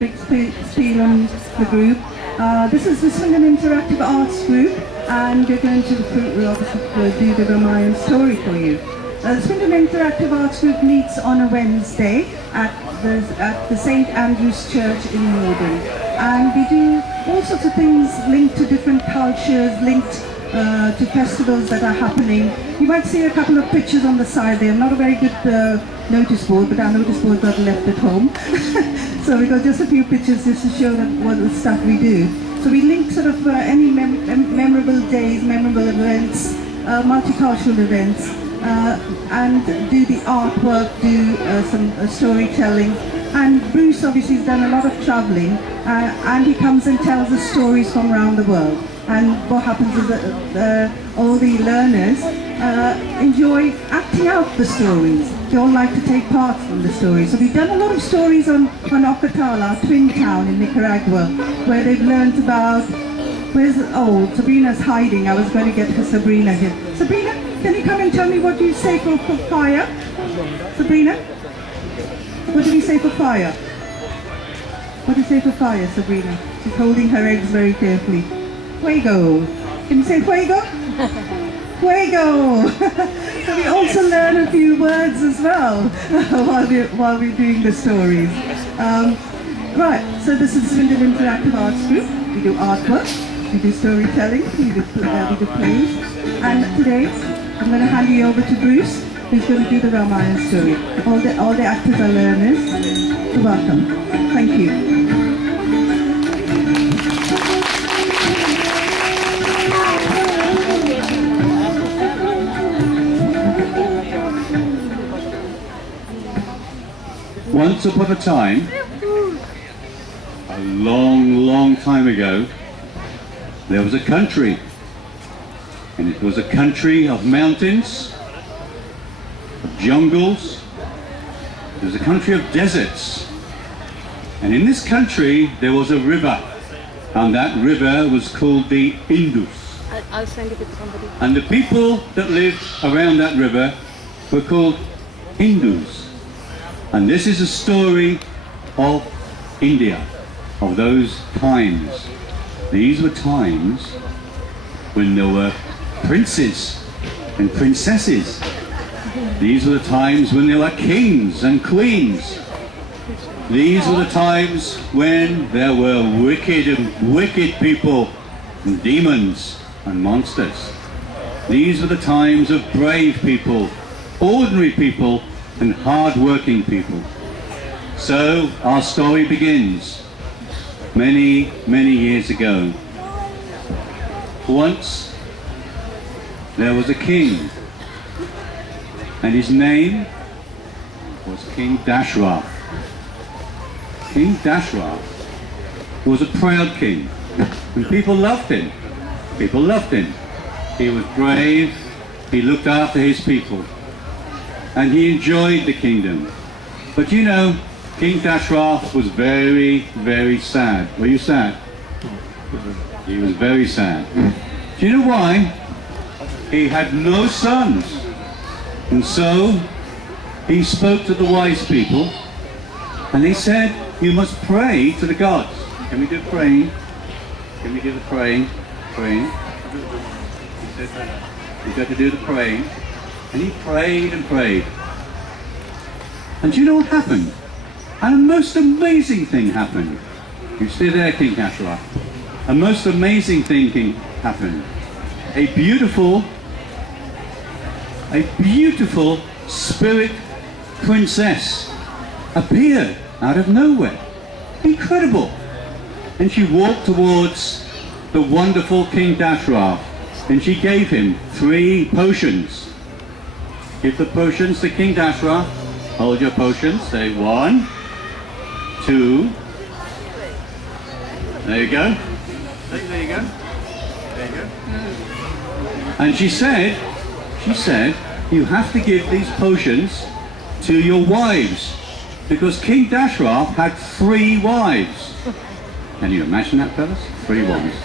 big spiel on the group. This is the Swindon Inter-active Arts Group, and we're going to obviously do the Ramayan story for you. The Swindon Inter-active Arts Group meets on a Wednesday at the St Andrew's Church in Swindon, and we do all sorts of things linked to different cultures, linked to festivals that are happening. You might see a couple of pictures on the side there. Not a very good notice board, but our notice board got left at home. So we got just a few pictures just to show that what the stuff we do. So we link sort of any memorable days, memorable events, multicultural events, and do the artwork, do some storytelling. And Bruce obviously has done a lot of travelling, and he comes and tells us stories from around the world. And what happens is that all the learners enjoy acting out the stories. They all like to take part in the stories. So we've done a lot of stories on Ocatala, twin town in Nicaragua, where they've learned about, Sabrina's hiding. I was going to get for Sabrina here. Sabrina, can you come and tell me what you say for fire? Sabrina? What do we say for fire? What do you say for fire, Sabrina? She's holding her eggs very carefully. Fuego. Can you say fuego? Fuego! So we also learn a few words as well while we're doing the stories. Right, so this is Swindon Inter-active Arts Group. We do artwork, we do storytelling, we do plays. And today, I'm going to hand you over to Bruce, who's going to do the Ramayan story. All the actors are learners. You're welcome. Thank you. Once upon a time, a long time ago, there was a country, and it was a country of mountains, of jungles. It was a country of deserts, and in this country there was a river, and that river was called the Indus. I'll send it to somebody. And the people that lived around that river were called Hindus. And this is a story of India, of those times. These were times when there were princes and princesses. These were the times when there were kings and queens. These were the times when there were wicked people and demons and monsters. These were the times of brave people, ordinary people, and hard-working people. So our story begins many years ago. Once there was a king, and his name was King Dashrath. King Dashrath was a proud king, and people loved him. People loved him. He was brave, he looked after his people, and he enjoyed the kingdom. But you know, King Dashrath was very sad. Were you sad? He was very sad. Do you know why? He had no sons. And so he spoke to the wise people, and he said, you must pray to the gods. Can we do praying? Can we do the praying? Praying. He said, you've got to do the praying. And he prayed and prayed. And do you know what happened? And a most amazing thing happened. You stay there, King Dashrath. A most amazing thing happened. A beautiful spirit princess appeared out of nowhere. Incredible. And she walked towards the wonderful King Dashrath, and she gave him 3 potions. Give the potions to King Dashrath. Hold your potions. Say 1, 2. There you go. There you go. There you go. And she said, you have to give these potions to your wives, because King Dashrath had 3 wives. Can you imagine that, fellas? 3 wives.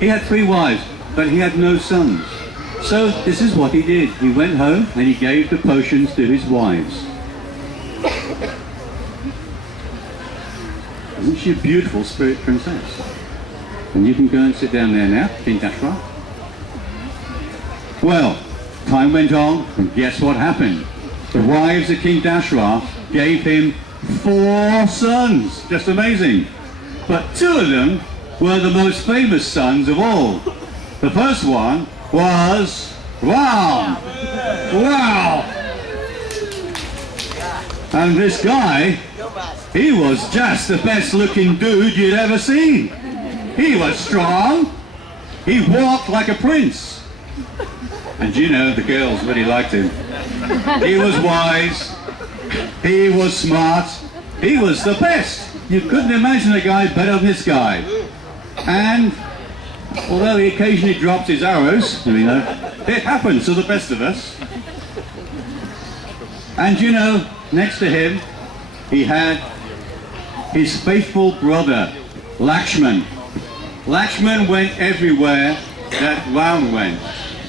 He had 3 wives, but he had no sons. So this is what he did. He went home and he gave the potions to his wives. Isn't such a beautiful spirit princess. And you can go and sit down there now, King Dashra. Well, time went on, and guess what happened? The wives of King Dashra gave him 4 sons. Just amazing. But 2 of them were the most famous sons of all. The first one was Ram. Wow! And this guy, he was just the best looking dude you'd ever seen. He was strong. He walked like a prince. And you know, the girls really liked him. He was wise. He was smart. He was the best. You couldn't imagine a guy better than this guy. And although he occasionally dropped his arrows, you know, it happens to the best of us. And you know, next to him, he had his faithful brother, Lakshman. Lakshman went everywhere that Ram went,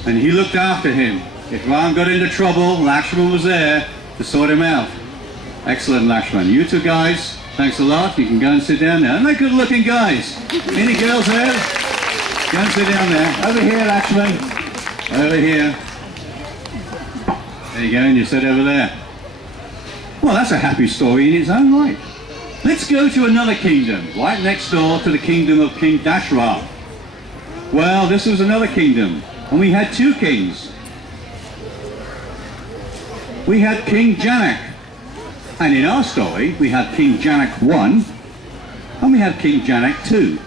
and he looked after him. If Ram got into trouble, Lakshman was there to sort him out. Excellent, Lakshman. You 2 guys, thanks a lot. You can go and sit down there. Aren't they good looking guys? Any girls there? Go and sit down there. Over here, Lakshman. Over here. There you go, and you sit over there. Well, that's a happy story in its own right. Let's go to another kingdom, right next door to the kingdom of King Dashra. Well, this was another kingdom, and we had 2 kings. We had King Janak, and in our story, we had King Janak I, and we had King Janak II.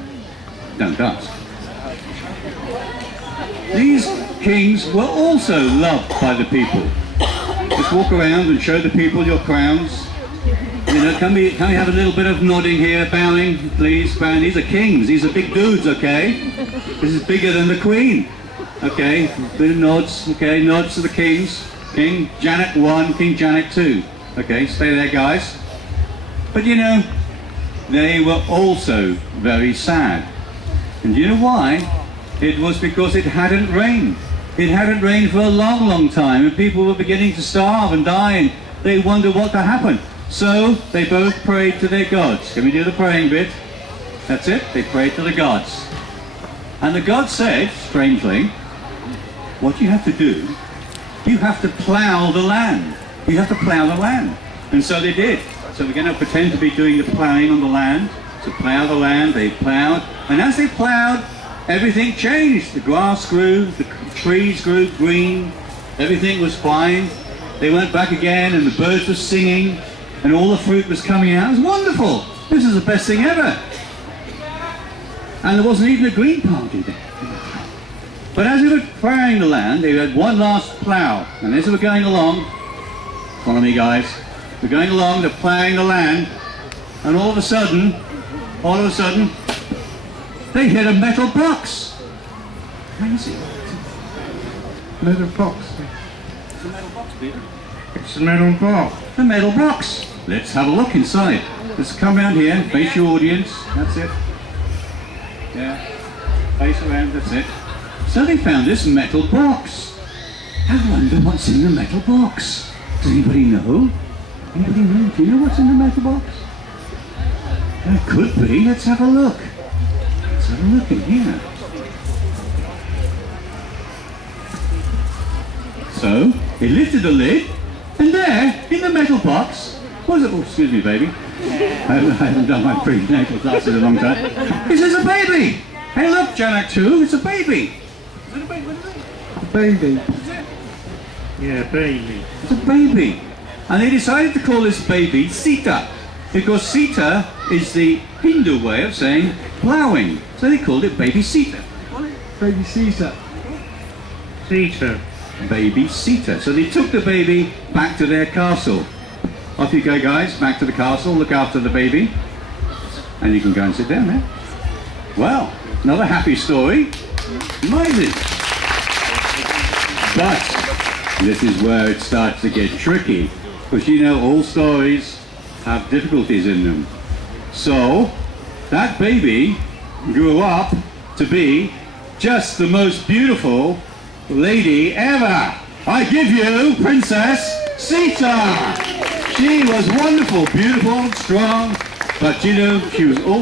Don't ask. These kings were also loved by the people. Just walk around and show the people your crowns. You know, can we have a little bit of nodding here, bowing, please, bowing. These are kings, these are big dudes, okay? This is bigger than the Queen, okay? Bit of nods, okay, nods to the kings. King Janak I, King Janak II. Okay, stay there, guys. But you know, they were also very sad. And you know why? It was because it hadn't rained. It hadn't rained for a long, long time, and people were beginning to starve and die, and they wondered what to happen. So they both prayed to their gods. Can we do the praying bit? That's it. They prayed to the gods. And the gods said, strangely, what you have to do, you have to plough the land. You have to plough the land. And so they did. So we're going to pretend to be doing the ploughing on the land. To plough the land, they ploughed. And as they ploughed, everything changed. The grass grew, the trees grew green, everything was fine. They went back again, and the birds were singing, and all the fruit was coming out. It was wonderful. This is the best thing ever. And there wasn't even a green party there. But as they were ploughing the land, they had one last plough. And as they were going along, follow me guys, they're going along, they're ploughing the land, and all of a sudden, they hit a metal box. Crazy. Metal box. It's a metal box, Peter. It's a metal box. A metal box. Let's have a look inside. Let's come around here, face your audience. That's it. Yeah. Face around, that's it. So they found this metal box. I wonder what's in the metal box. Does anybody know? Anybody know? Do you know what's in the metal box? It could be. Let's have a look. Let's have a look in here. So, he lifted the lid, and there, in the metal box, was it? Oh, excuse me, baby. I haven't done my prenatal classes in a long time. It says a baby. Hey, look, Janak 2, it's a baby. Is it a baby? What is it? A baby. What is it? Yeah, baby. It's a baby. And they decided to call this baby Sita, because Sita is the Hindu way of saying ploughing. So they called it Baby Sita. Baby Caesar. Caesar. Baby Sita. So they took the baby back to their castle. Off you go, guys, back to the castle, look after the baby. And you can go and sit down there. Well, another happy story. Amazing. But this is where it starts to get tricky. Because you know, all stories have difficulties in them. So, that baby grew up to be just the most beautiful lady ever. I give you Princess Sita. She was wonderful, beautiful, strong, But you know, she was also